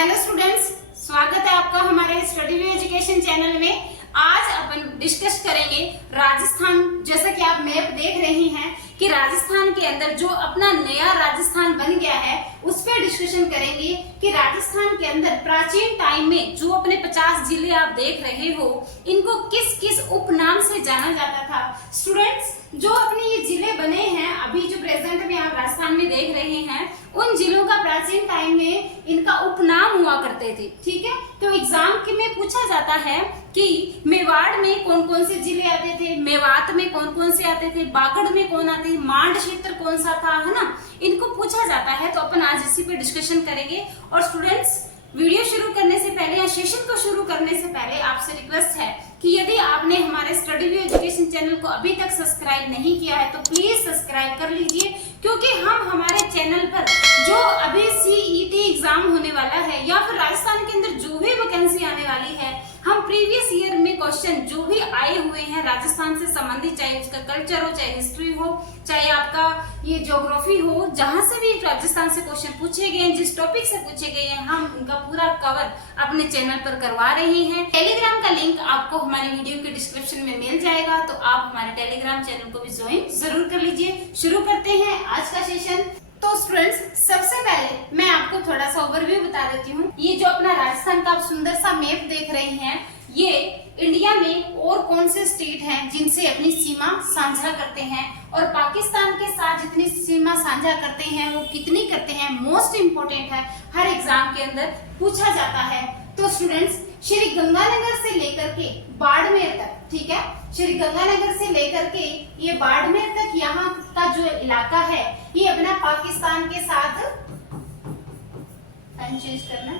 Hello students, स्वागत है आपका हमारे स्टडी व्यू एजुकेशन चैनल में। आज अपन डिस्कस करेंगे राजस्थान। जैसा कि आप मैप देख रहे हैं कि राजस्थान के अंदर जो अपना नया राजस्थान बन गया है उस पर डिस्कशन करेंगे कि राजस्थान के अंदर प्राचीन टाइम में जो अपने 50 जिले आप देख रहे हो इनको किस किस उपनाम से जाना जाता था। स्टूडेंट्स, जो अपने ये जिले बने हैं अभी जो प्रेजेंट में आप राजस्थान में देख रहे हैं उन जिलों का प्राचीन टाइम में इनका उपनाम हुआ करते थे। ठीक है, तो एग्जाम के में पूछा जाता है कि मेवाड़ में कौन कौन से जिले आते थे, मेवात में कौन कौन से आते थे, बागड़ में कौन आते थे, मांड क्षेत्र कौन सा था, है ना, इनको पूछा जाता है। तो अपन आज इसी पे डिस्कशन करेंगे। और स्टूडेंट्स, वीडियो शुरू करने से पहले या सेशन को शुरू करने से पहले आपसे रिक्वेस्ट है कि यदि आपने हमारे स्टडी व्यू एजुकेशन चैनल को अभी तक सब्सक्राइब नहीं किया है तो प्लीज सब्सक्राइब कर लीजिए, क्योंकि हम हमारे चैनल पर जो अभी सीईटी एग्जाम होने वाला है या फिर राजस्थान के अंदर जो भी वैकेंसी आने वाली है, हम प्रीवियस ईयर में क्वेश्चन जो भी आए हुए हैं राजस्थान से संबंधित, चाहे उसका कल्चर हो, चाहे हिस्ट्री हो, चाहे आपका ये ज्योग्राफी हो, जहां से भी राजस्थान से क्वेश्चन पूछे गए हैं, जिस टॉपिक से पूछे गए हैं, हम उनका पूरा कवर अपने चैनल पर करवा रहे हैं। टेलीग्राम का लिंक आपको हमारे वीडियो के डिस्क्रिप्शन में मिल जाएगा, तो आप हमारे टेलीग्राम चैनल को भी ज्वाइन जरूर कर लीजिए। शुरू करते हैं आज का सेशन। तो स्टूडेंट्स, सबसे पहले मैं आपको थोड़ा सा ओवरव्यू बता देती हूँ। ये जो अपना राजस्थान का सुंदर सा मैप देख रहे हैं, ये इंडिया में और कौन से स्टेट हैं जिनसे अपनी सीमा साझा करते हैं और पाकिस्तान के साथ जितनी सीमा साझा करते हैं वो कितनी करते हैं, मोस्ट इंपोर्टेंट है, हर एग्जाम के अंदर पूछा जाता है। तो स्टूडेंट्स, श्री गंगानगर से लेकर के बाड़मेर तक, ठीक है, श्री गंगानगर से लेकर के ये बाड़मेर तक यहाँ का जो इलाका है ये अपना पाकिस्तान के साथ चेंज करना,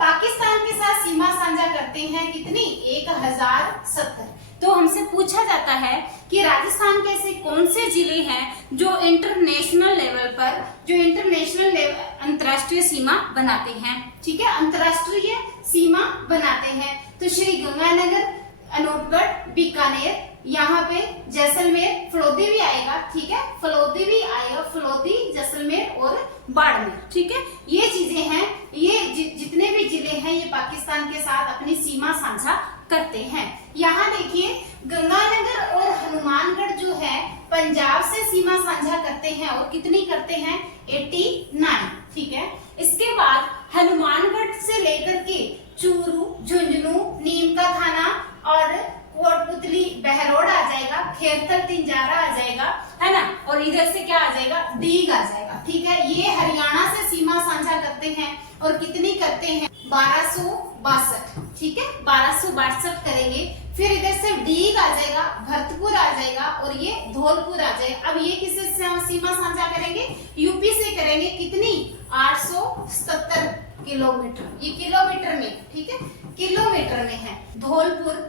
पाकिस्तान के साथ सीमा साझा करते हैं कितनी, 1070। तो हमसे पूछा जाता है कि राजस्थान के ऐसे कौन से जिले हैं जो इंटरनेशनल लेवल पर, जो इंटरनेशनल लेवल अंतर्राष्ट्रीय सीमा बनाते हैं। ठीक है, अंतर्राष्ट्रीय सीमा बनाते हैं। तो श्री गंगानगर, अनूपगढ़, बीकानेर, यहाँ पे जैसलमेर, फलोदी भी आएगा, ठीक है, फलोदी भी आएगा, फलोदी, जैसलमेर और बाड़मेर। ठीक है, ये चीजें हैं, ये जितने भी जिले हैं ये पाकिस्तान के साथ अपनी सीमा साझा करते हैं। यहाँ देखिए, गंगानगर और हनुमानगढ़ जो है पंजाब से सीमा साझा करते हैं और कितनी करते हैं, 89। ठीक है, इसके बाद हनुमानगढ़ से लेकर के चूरू, झुंझुनू, नीम का थाना और कोटपुतली, बहरोड आ जाएगा, खेरथल, तिंजारा आ जाएगा, है ना, और इधर से क्या आ जाएगा, दीग आ जाएगा। ठीक है, ये हरियाणा से सीमा साझा करते हैं और कितनी करते हैं, 1262। ठीक है, 1262 करेंगे। फिर इधर से डीग आ जाएगा, भरतपुर आ जाएगा और ये धौलपुर आ जाएगा। अब ये किससे सीमा साझा करेंगे, यूपी से करेंगे, कितनी, 870 किलोमीटर, ये किलोमीटर में, ठीक है, किलोमीटर में है धौलपुर।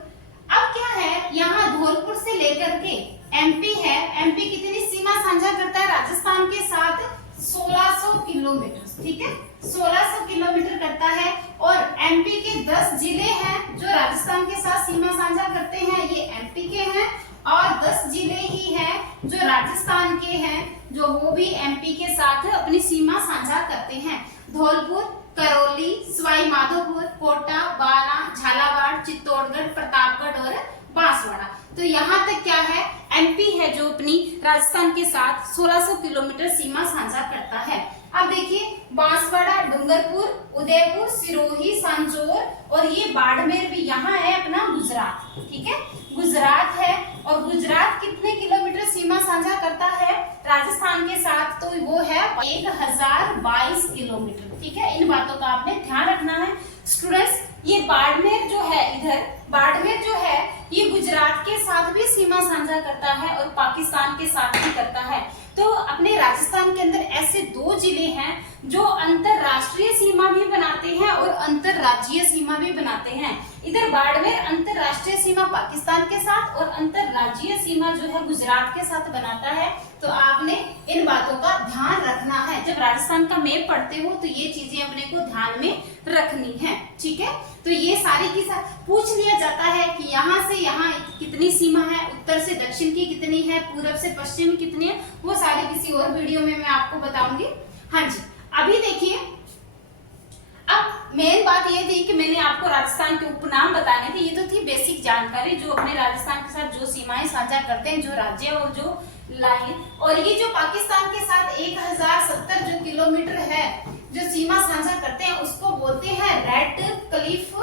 अब क्या है, यहाँ धौलपुर से लेकर के एमपी है, एमपी कितनी सीमा साझा करता है राजस्थान के साथ, 1600 किलोमीटर। ठीक है, 1600 किलोमीटर करता है। और एमपी के 10 जिले हैं जो राजस्थान के साथ सीमा साझा करते हैं, ये एमपी के हैं, और 10 जिले ही हैं जो राजस्थान के हैं जो वो भी एमपी के साथ अपनी सीमा साझा करते हैं। धौलपुर, करौली, सवाई माधोपुर, कोटा, बारा, झालावाड़, चित्तौड़गढ़, प्रतापगढ़ और बांसवाड़ा। तो यहाँ तक क्या है, एमपी है जो अपनी राजस्थान के साथ 1600 किलोमीटर सीमा साझा करता है। अब देखिए, बांसवाड़ा, डूंगरपुर, उदयपुर, सिरोही, सांचौर और ये बाड़मेर भी यहाँ है अपना गुजरात। ठीक है, गुजरात है, और गुजरात कितने किलोमीटर सीमा साझा करता है राजस्थान के साथ, तो वो है 1022 किलोमीटर। ठीक है, इन बातों का आपने ध्यान रखना है। स्टूडेंट्स, ये बाड़मेर जो है, इधर बाड़मेर जो है ये गुजरात के साथ भी सीमा साझा करता है और पाकिस्तान के साथ भी करता है। तो अपने राजस्थान के अंदर ऐसे 2 जिले हैं जो अंतरराष्ट्रीय सीमा भी बनाते हैं और अंतरराज्यीय सीमा भी बनाते हैं। इधर बाड़मेर अंतरराष्ट्रीय सीमा पाकिस्तान के साथ और अंतरराज्यीय सीमा जो है गुजरात के साथ बनाता है। तो आपने इन बातों का ध्यान रखना है, जब राजस्थान का मैप पढ़ते हो तो ये चीजें अपने को ध्यान में रखनी है। ठीक है, तो ये सारी की पूछ लिया जाता है कि यहाँ से यहाँ कितनी सीमा है, उत्तर से दक्षिण की कितनी है, पूरब से पश्चिम कितनी है, वो सारी किसी और वीडियो में मैं आपको बताऊंगी। हाँ जी, अभी देखिए थी कि मैंने आपको राजस्थान के उपनाम बताने थे। ये तो थी बेसिक जानकारी जो अपने राजस्थान के साथ जो सीमाएं साझा करते हैं, जो राज्य और जो लाइन। और ये जो पाकिस्तान के साथ 1070 जो किलोमीटर है जो सीमा साझा करते हैं उसको बोलते हैं रेड क्लिफ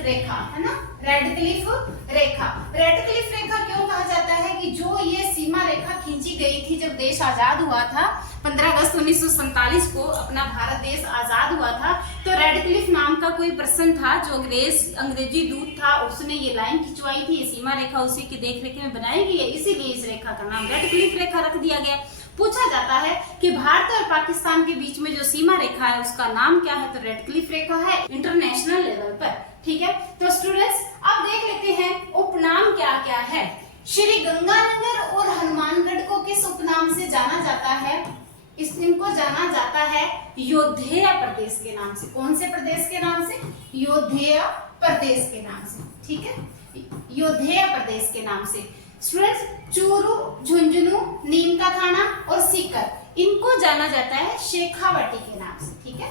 रेखा, है ना, रेड क्लिफ रेखा। रेड क्लिफ रेखा क्यों कहा जाता है कि जो ये सीमा रेखा खींची गई थी जब देश आजाद हुआ था 15 अगस्त 1947 को अपना भारत देश आजाद हुआ था, तो रेड क्लिफ नाम का कोई पर्सन था जो अंग्रेजी दूत था, उसने ये लाइन खिंचवाई थी। ये सीमा रेखा उसी की देखरेख में बनाई गई है, इसीलिए इस रेखा का नाम रेड क्लिफ रेखा रख दिया गया। पूछा जाता है कि भारत और पाकिस्तान के बीच में जो सीमा रेखा है उसका नाम क्या है, तो रेड क्लिफ रेखा है इंटरनेशनल लेवल पर। ठीक है, तो स्टूडेंट्स अब देख लेते हैं उपनाम क्या क्या है। श्री गंगानगर और हनुमानगढ़ को किस उपनाम से जाना जाता है? इनको जाना जाता है योद्धेय प्रदेश के नाम से। कौन से प्रदेश के नाम से? योद्धेय प्रदेश के नाम से। ठीक है, योद्धेय प्रदेश के नाम से। स्टूडेंट्स, चूरू, झुंझुनू, नीम का थाना और सीकर इनको जाना जाता है शेखावाटी के नाम से। ठीक है,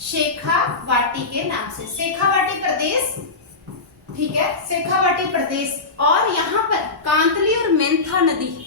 शेखावाटी के नाम से, शेखावाटी प्रदेश। ठीक है, शेखावाटी प्रदेश। और यहाँ पर कांतली और मेंथा नदी,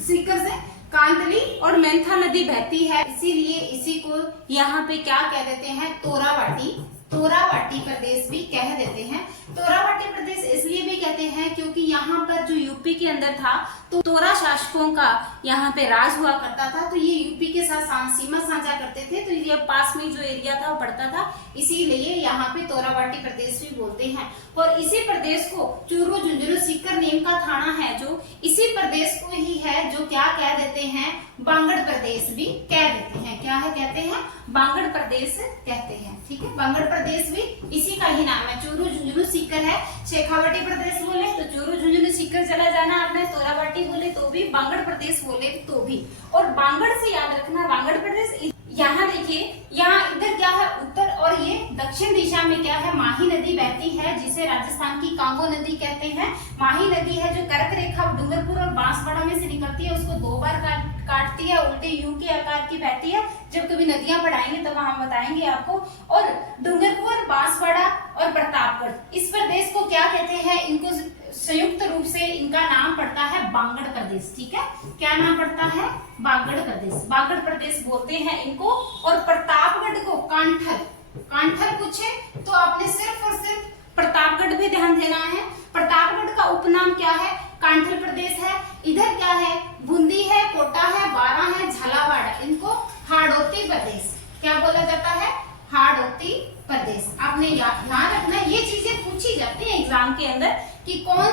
सीकर से कांतली और मेंथा नदी बहती है, इसीलिए इसी को यहाँ पे क्या कह देते हैं? तोरावाटी, तोरावाटी प्रदेश भी कह देते हैं। तोरावाटी प्रदेश इसलिए भी कहते हैं क्योंकि यहाँ पर जो यूपी के अंदर था तो तोरा शासकों का यहाँ पे राज हुआ करता था, तो ये यूपी के साथ सीमा साझा करते थे, तो ये पास में जो एरिया था वो पड़ता था, इसीलिए यहाँ पे तोरावाटी प्रदेश भी बोलते हैं। और इसी प्रदेश को चूरू, झुंझुनू, सीकर, नीम का थाना है जो इसी प्रदेश को ही है जो क्या कह देते हैं? बांगड़ प्रदेश भी कह देते हैं। क्या है कहते हैं? बांगड़ प्रदेश कहते हैं। ठीक है, बांगड़ प्रदेश भी इसी का ही नाम है। चूरू, झुंझुनू, सीकर है। शेखावाटी प्रदेश बोले तो चूरू, झुंझुनू, सीकर चला जाना आपने, तोरावाटी बोले तो भी, बांगड़ प्रदेश बोले तो भी। और बांगड़ से याद रखना, बांगड़ प्रदेश यहाँ देखिए, यहाँ इधर क्या है? उत्तर, और ये दक्षिण दिशा में क्या है? माही नदी बहती है, जिसे राजस्थान की कांगो नदी कहते हैं। माही नदी है जो कर्क रेखा डूंगरपुर और बांसवाड़ा में से निकलती है, उसको दो बार काटती है, उल्टे यू के आकार की बहती है। जब कभी नदियां पढ़ाएंगे तब हम बताएंगे आपको। और डूंगरपुर, बांसवाड़ा और प्रतापगढ़, इस प्रदेश को क्या कहते हैं? इनको संयुक्त रूप से इनका नाम पड़ता है बांगड़ प्रदेश। ठीक है, क्या नाम पड़ता है? बांगड़ प्रदेश, बांगड़ प्रदेश बोलते हैं इनको। और प्रतापगढ़ को कांठल, कांठल पूछे तो आपने सिर्फ और सिर्फ प्रतापगढ़ पे ध्यान देना है। प्रतापगढ़ का उपनाम क्या है? कांठल प्रदेश है। इधर क्या है? बूंदी है, कोटा है, बारां है, झालावाड़, इनको हाड़ौती प्रदेश क्या बोला जाता है? हाड़ौती प्रदेश। आपने ध्यान रखना, ये चीजें पूछी जाती है एग्जाम के अंदर कि कौन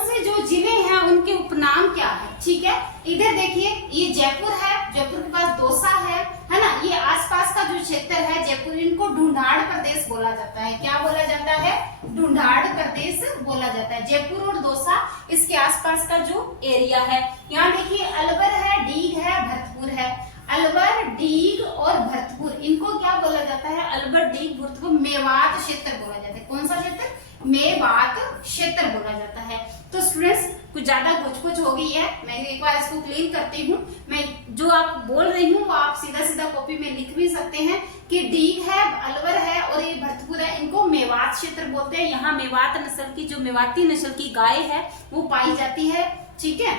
से जो जिले हैं उनके उपनाम क्या है। ठीक है, इधर देखिए, ये जयपुर है, जयपुर के पास दौसा है ना, ये आसपास का जो क्षेत्र है जयपुर, इनको ढूंढाड़ प्रदेश बोला जाता है। क्या बोला जाता है? ढूंढाड़ प्रदेश बोला जाता है। जयपुर और दौसा इसके आसपास का जो एरिया है। यहाँ देखिए, अलवर है, डीग है, भरतपुर है। अलवर, डीग और भरतपुर, इनको क्या बोला जाता है? अलवर, डीग, भरतपुर, मेवात क्षेत्र बोला जाता है। कौन सा क्षेत्र? मेवात क्षेत्र बोला जाता है। तो स्टूडेंट्स, कुछ ज्यादा घुच हो गई है, मैं एक बार इसको क्लीन करती हूँ। मैं जो आप बोल रही हूँ वो आप सीधा सीधा कॉपी में लिख भी सकते हैं कि डीग है, अलवर है और ये भरतपुर है, इनको मेवात क्षेत्र बोलते हैं। यहाँ मेवात नस्ल की, जो मेवाती नस्ल की गाय है वो पाई जाती है। ठीक है,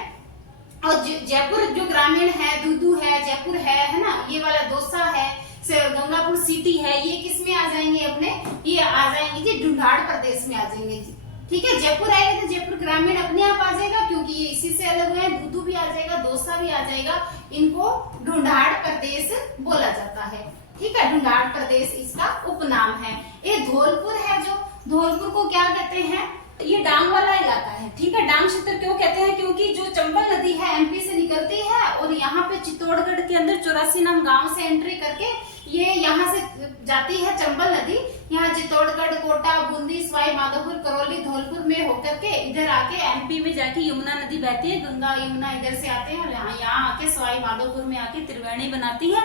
और जयपुर जो ग्रामीण है, दूदू है, जयपुर है ना, ये वाला दौसा है, गंगापुर सिटी है, ये किस में आ जाएंगे? अपने ये आ जाएंगे जी ढूंढाड़ प्रदेश में आ जाएंगे जी। ठीक है, जयपुर आएगा तो जयपुर ग्रामीण अपने आप आ जाएगा क्योंकि ये इसी से अलग है। दूदू भी आ जाएगा, दौसा भी आ जाएगा, इनको ढूंढाड़ प्रदेश बोला जाता है। ठीक है, ढूंढाड़ प्रदेश इसका उपनाम है। ये धौलपुर है, जो धौलपुर को क्या कहते हैं? ये डांग वाला इलाका है। ठीक है, डांग क्षेत्र क्यों कहते हैं? क्योंकि जो चंबल नदी है एमपी से निकलती है और यहाँ पे चित्तौड़गढ़ के अंदर 84 नाम गांव से एंट्री करके ये यहाँ से जाती है चंबल नदी। यहाँ चित्तौड़गढ़, कोटा, बूंदी, सवाई माधोपुर, करौली, धौलपुर में होकर के इधर आके एमपी में जाके यमुना नदी बहती है। गंगा यमुना इधर से आते हैं और यहाँ आके सवाई माधोपुर में आके त्रिवेणी बनाती है।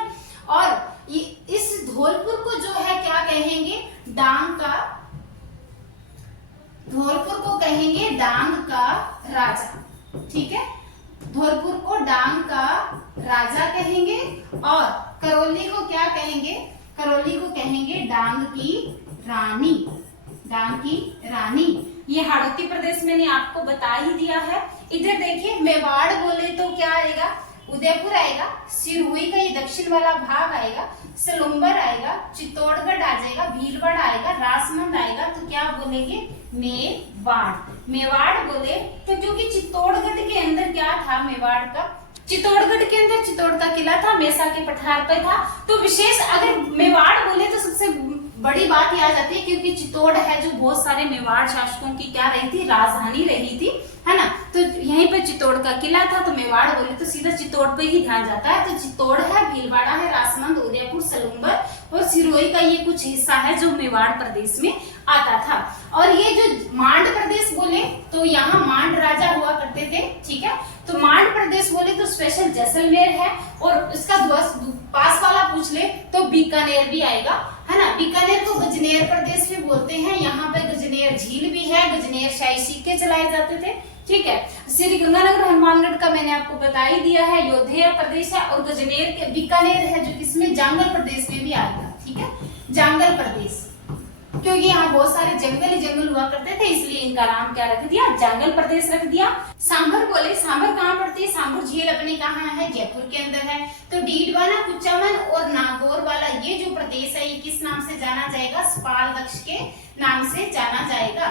और इस धौलपुर को जो है क्या कहेंगे? डांग का, धौलपुर को कहेंगे डांग का राजा। ठीक है, धौलपुर को डांग का राजा कहेंगे और करौली को क्या कहेंगे? करौली को कहेंगे डांग की रानी, डांग की रानी। ये हाड़ौती प्रदेश मैंने आपको बता ही दिया है। इधर देखिए मेवाड़ बोले तो क्या आएगा, उदयपुर आएगा, सिरोही का ये दक्षिण वाला भाग आएगा, सलुम्बर आएगा, चित्तौड़गढ़ आ जाएगा, भीलवाड़ा आएगा, राजमंद आएगा, तो क्या बोलेंगे मेवाड़। मेवाड़ बोले तो क्योंकि चित्तौड़गढ़ के अंदर क्या था, मेवाड़ का चित्तौड़गढ़ के अंदर चित्तौड़ का किला था, मेसा के पठार पे था। तो विशेष अगर मेवाड़ बोले तो सबसे बड़ी बात ये आ जाती है क्योंकि चित्तौड़ है जो बहुत सारे मेवाड़ शासकों की क्या रही थी, राजधानी रही थी, है ना। तो यहीं पर चित्तौड़ का किला था, तो मेवाड़ बोले तो सीधा चित्तौड़ पे ही ध्यान जाता है। तो चित्तौड़ है, भीलवाड़ा है, राजमंद, उदयपुर, सलुम्बर और सिरोही का ये कुछ हिस्सा है जो मेवाड़ प्रदेश में आता था। और ये जो मांड प्रदेश बोले तो यहाँ मांड राजा हुआ करते थे, ठीक है। तो मांड प्रदेश बोले तो स्पेशल जैसलमेर है, और इसका पास वाला पूछ ले तो बीकानेर भी आएगा, है ना। बीकानेर को गजनेर प्रदेश भी बोलते हैं। यहाँ पे गजनेर झील भी है, गजनेर शाही सिक्के चलाए जाते थे, ठीक है। श्री गंगानगर हनुमानगढ़ का मैंने आपको बता ही दिया है, योधेय प्रदेश है, और गजनेर के बीकानेर है जो किसमें जांगल प्रदेश में भी आएगा, ठीक है, जांगल प्रदेश। क्योंकि यहाँ बहुत सारे जंगल ही जंगल हुआ करते थे, इसलिए इनका नाम क्या रख दिया, जांगल प्रदेश रख दिया। सांभर बोले, सांभर कहाँ पड़ती है, सांभर झील अपने कहाँ है, जयपुर के अंदर है। तो डीडवाना, कुचामन और नागौर वाला ये जो प्रदेश है ये किस नाम से जाना जाएगा, सपाल-दक्ष के नाम से जाना जाएगा।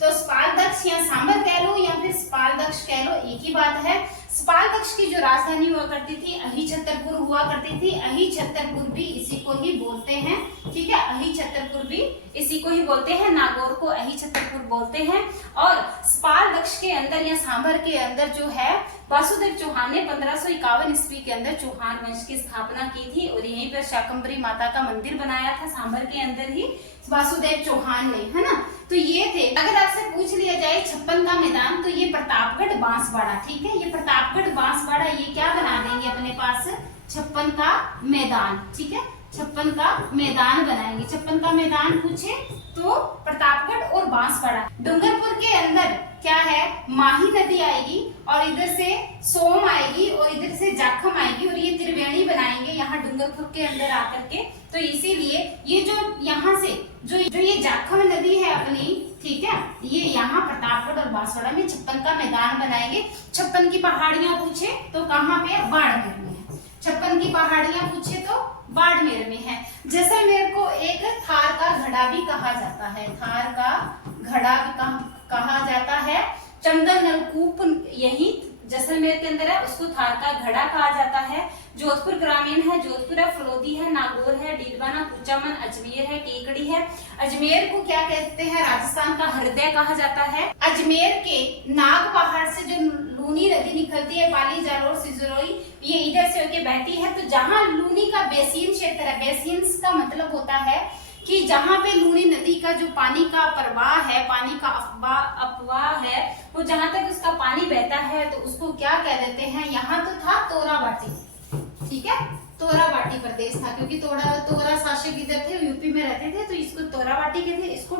तो सपाल-दक्ष या सांभर कह लो या फिर सपाल-दक्ष कह लो, एक ही बात है। सपाल-दक्ष की जो राजधानी हुआ करती थी अहिछत्रपुर हुआ करती थी। अहिछत्रपुर भी इसी को ही बोलते हैं, ठीक है, अहिछत्रपुर भी इसी को ही बोलते हैं। नागौर को अहिछत्रपुर बोलते हैं। और सपाल-दक्ष के अंदर या सांभर के अंदर जो है वासुदेव चौहान ने 1551 ईस्वी के अंदर चौहान वंश की स्थापना की थी, और यहीं पर शाकंभरी माता का मंदिर बनाया था सांभर के अंदर ही वासुदेव चौहान ने, है ना। तो ये थे। अगर आपसे पूछ लिया जाए 56 का मैदान, तो ये प्रतापगढ़ बांसवाड़ा, ठीक है, ये प्रतापगढ़ बांसवाड़ा ये क्या बना देंगे अपने पास, 56 का मैदान, ठीक है, 56 का मैदान बनाएंगे। 56 का मैदान पूछे तो प्रतापगढ़ और बांसवाड़ा। डूंगरपुर के अंदर क्या है, माही नदी आएगी, और इधर से सोम आएगी, और इधर से जाखम आएगी, और ये त्रिवेणी बनाएंगे यहाँ डूंगरपुर के अंदर आकर के। तो इसीलिए ये जो यहाँ से जो ये जाखम नदी है अपनी, ठीक है, ये यहाँ प्रतापगढ़ और बांसवाड़ा में 56 का मैदान बनाएंगे। 56 की पहाड़ियां पूछे तो कहाँ पे, बाड़मेर में है। 56 की पहाड़ियां पूछे तो बाड़मेर में है। जैसलमेर को एक थार का घड़ा भी कहा जाता है, थार का घड़ा भी कहा जाता है। चंदन नलकूप यही जैसलमेर के अंदर है, उसको थार का घड़ा कहा जाता है। जोधपुर ग्रामीण है, जोधपुर है, फलोदी है, नागौर है, डीडवाना, कुचामन, अजमेर है, केकड़ी है। अजमेर को क्या कहते हैं, राजस्थान का हृदय कहा जाता है। अजमेर के नाग पहाड़ से जो लूनी नदी निकलती है, पाली, जालोर, सिजरोई, ये इधर से होके बहती है। तो जहाँ लूनी का बेसिन क्षेत्र है, बेसिन का मतलब होता है कि जहाँ पे लूनी नदी का जो पानी का प्रवाह है, पानी का अपवाह है, वो जहाँ तक उसका पानी बहता है तो उसको क्या कह देते हैं, यहाँ तो था तोराबाटी, ठीक है, तोराबाटी प्रदेश था, क्योंकि तोरा शासक इधर थे, यूपी में रहते थे, तो इसको तोराबाटी कहते हैं, इसको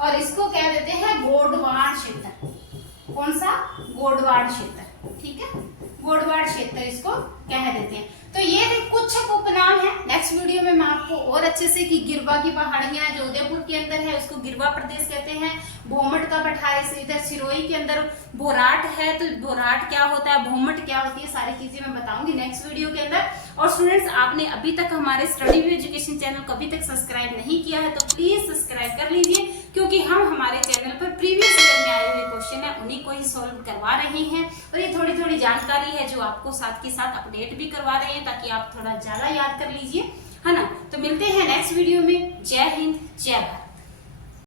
और इसको कह देते हैं गोडवाड़ क्षेत्र। कौन सा, गोडवाड़ क्षेत्र, ठीक है, गोडवाड़ क्षेत्र इसको कह देते हैं। तो ये कुछ उपनाम है। नेक्स्ट वीडियो में मैं आपको और अच्छे से कि गिरवा की पहाड़ियां जो उदयपुर के अंदर है उसको गिरवा प्रदेश कहते हैं। भोमट का पठार इधर सिरोही के अंदर बोराट है, तो बोराट क्या होता है, भोमट क्या होती है, सारी चीजें मैं बताऊंगी नेक्स्ट वीडियो के अंदर। और स्टूडेंट्स, आपने अभी तक हमारे स्टडी व्यू एजुकेशन चैनल को अभी तक सब्सक्राइब नहीं किया है तो प्लीज सब्सक्राइब कर लीजिए, क्योंकि हम हमारे चैनल पर प्रीवियस ईयर में आए हुए क्वेश्चन है उन्हीं को ही सॉल्व करवा रहे हैं, और ये थोड़ी थोड़ी जानकारी है जो आपको साथ के साथ अपडेट भी करवा रहे हैं ताकि आप थोड़ा ज्यादा याद कर लीजिए, है ना। तो मिलते हैं नेक्स्ट वीडियो में। जय हिंद, जय भारत।